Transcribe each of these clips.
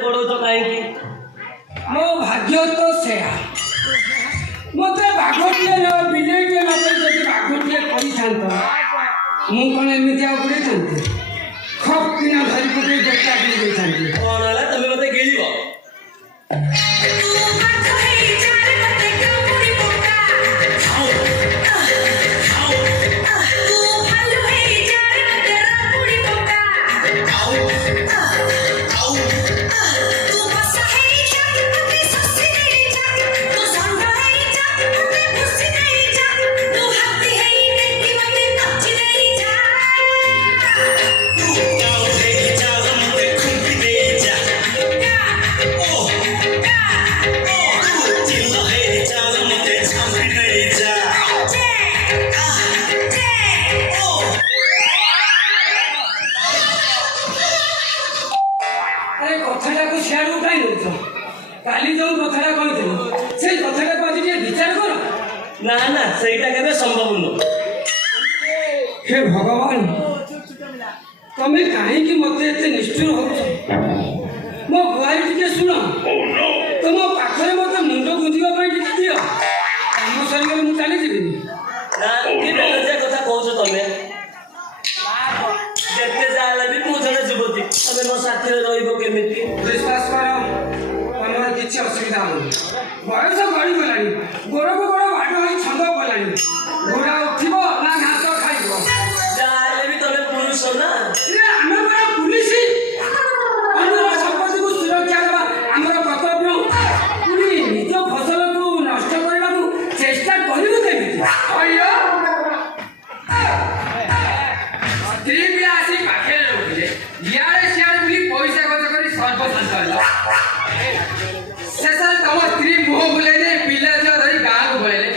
गोड़ो कहीं मो भाग्य तो से मत बाघटे न बिलेटे न जब बाघटे कर मु कौन एमती आ पड़े खप किना धरी पटे बेटा भी कौन है तुम मत गिलिब काली जो कथा कही से कथा को आज विचार कर ना ना सेटा केबे संभव न हे भगवान तमे काहे कि मते एते निष्ठुर हो मो गुआरी टिके सुनो तुम पाखरे मते मुंडो गुंजिबा पई टिके दियो काम सरी मु चली जिबी ना कि जे कथा कहउछ तमे जेते जाला भी मु जने जीवती तमे मो साथी रहिबो केमिति विश्वास करो किसी असुविधा हो बयस गड़ी गलानी गोड़ को गोड़ बाट हो छंद गलानी घोड़ा उठिबो ना घास खाइबो जाले भी तमे पुलिस हो ना रे हम बड़ा पुलिस अन्य संपत्ति को सुरक्षा देबा हमर कर्तव्य पुरी निज फसल को नष्ट करबा को चेष्टा करिबो केमिति अयो स्त्री भी आसी पाखे रहले यारे शेयर भी पैसा खर्च करी सर्वसंत करला शेषर तम स्त्री मुह बुलेले पिला जो धरी गाँ को बुलेले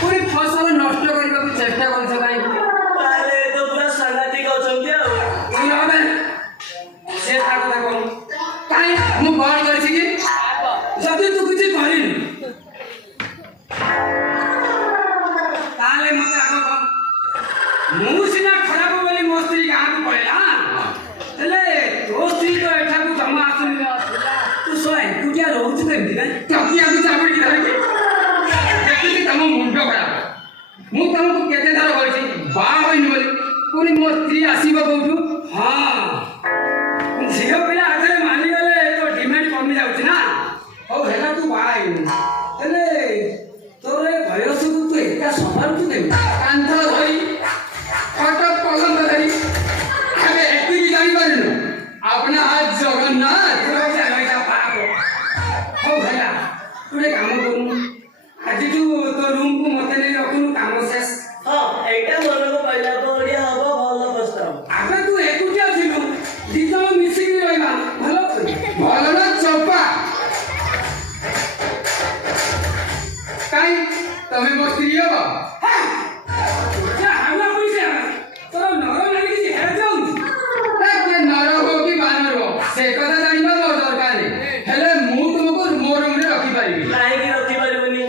पूरी फसल नष्ट करने को चेष्टा कर तो पूरा सांघातिक अछंती से कथा कौन कहीं मु कौन कर जदि तू किसी कहनी मत आग मु सीना खराब बोली मो स्त्री गाँ को पड़ेगा तो स्त्री तो एठा को जमा आसुनी तू सोए कुटिया रोज केमती का तकिया भी चापड़ की धरके देखि तम मुंडो खराब मु तुमको केते थर कहछि बा होइनी बोली पुनी मो स्त्री आसीबो कोठु हां झियो पिला आखरे मानि गले तो डिमांड कमी जाउछि ना ओ हेला तू बा आइनु हेले तोरे बयस को तू एका संभाल तू दे कांथ धरी कटक पलंग धरी अबे एती की जानि पारिनु अपना हाथ जगन्नाथ तुरे काम करू आज तू तो रूम को मते नहीं रखनु काम शेष हां एटा मन को पहिला तो ओडिया हबो भलो प्रस्ताव आगे तू एकुटिया थिलु दिजन मिसी की रहबा भलो ना चौपा काई तमे मो स्त्री हो हां या हमरा पैसा तो नर नहीं कि हे जाऊ के नर हो कि बानर हो से कथा जानिबा मोर दरकार नहीं हेले मु तुमको मोर रूम रे रखी पारिबी काहे कि रखी पारिबनी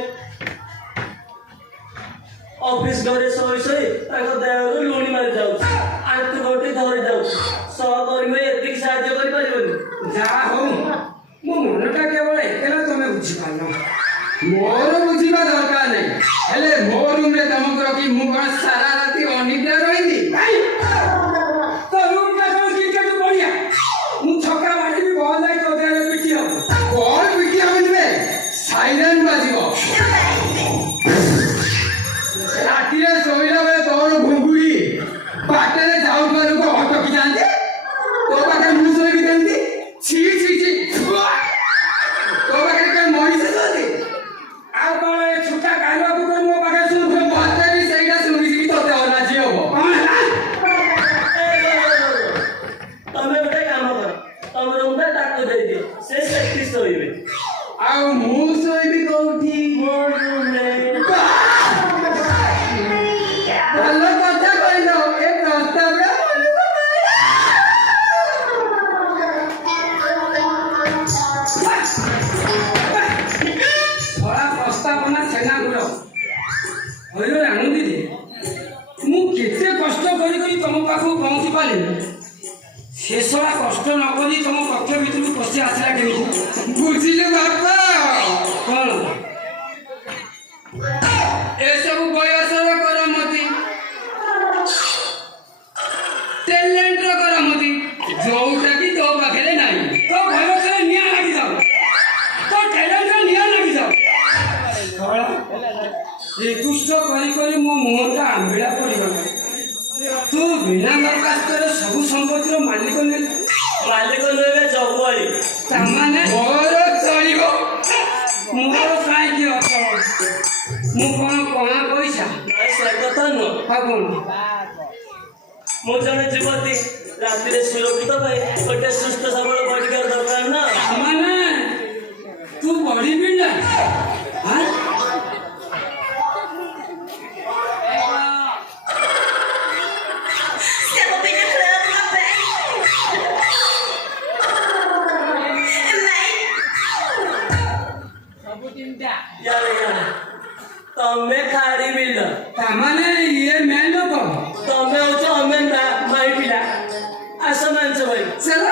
ऑफिस घरे सोई सोई ताको देहरो लुणी मारि जाउ आंतु गोटे धरि जाउ सह कर्मी एतिक साहाय्य करि पारिबनी जा हो मो मनटा केवल एकेला तमे बुझी पालो मोर बुझीबा दरकार नहीं हेले मोर रूम रे तमको रखी मु कोन सारा राती अनिद्रा रहिनी तो रूम का कोन क्रिकेट बढ़िया मु छक्का मारी भी बॉल जाई तो देले पिटी हो बॉल पिटी हबे रे साइलेंट बाजिबो राती रे सोइला बे तोर घुंगुरी बाटे रे जाउ मारू को अटकी जांदे तो बाके मु सोई भी देंदी छी छी छी तो बाके के मोई से जांदे आ बाले छुटा गालो को मो बाके सुन बाते भी सहीला सुनी सी तो ते और राजी हो तमे गोटे काम कर तम रूम पे टाको दे दियो से सेफ्टी सोइबे आ मु सोई भी कोठी मोर रूम में भलो कथा कहलो ए प्रस्ताव रे बड़ा प्रस्तावना सेना गुरो होइलो आनंदी दे मु केते कष्ट करी करी तम पाखु पहुंची पाले शेषला कष्ट न करी तम कक्ष भितर पसी आसला केमिति ତାମାନେ ମୋର ଚଳିବ ମୋର କାହିଁକି ଅଚଳ ମୁଁ କ'ଣ କଣା ପଇସା ନାଇଁ ସେ କଥା ନୁହଁ। ଆଉ କ'ଣ ମୁଁ ଜଣେ ଯୁବତୀ, ରାତିରେ ସୁରକ୍ଷିତ ପାଇଁ ଗୋଟେ ସୁସ୍ଥ ସବଳ ବଡିଗାର୍ଡ ଦରକାର ନା। ତାମାନେ ତୁ ବଢି ବିଣ୍ଡା Siamo appena club, vabbè. ୟାରେ ୟାରେ ତମେ ଖାଡ଼ି ବିଲ, ତାମାନେ ଇଏ ମେନ୍ ଲୋକ ତମେ ହଉଛ ଅମେନ୍ ମାଇ ପିଲା। ଆସ ମାଂସ ଭାଇ। ଚାଲ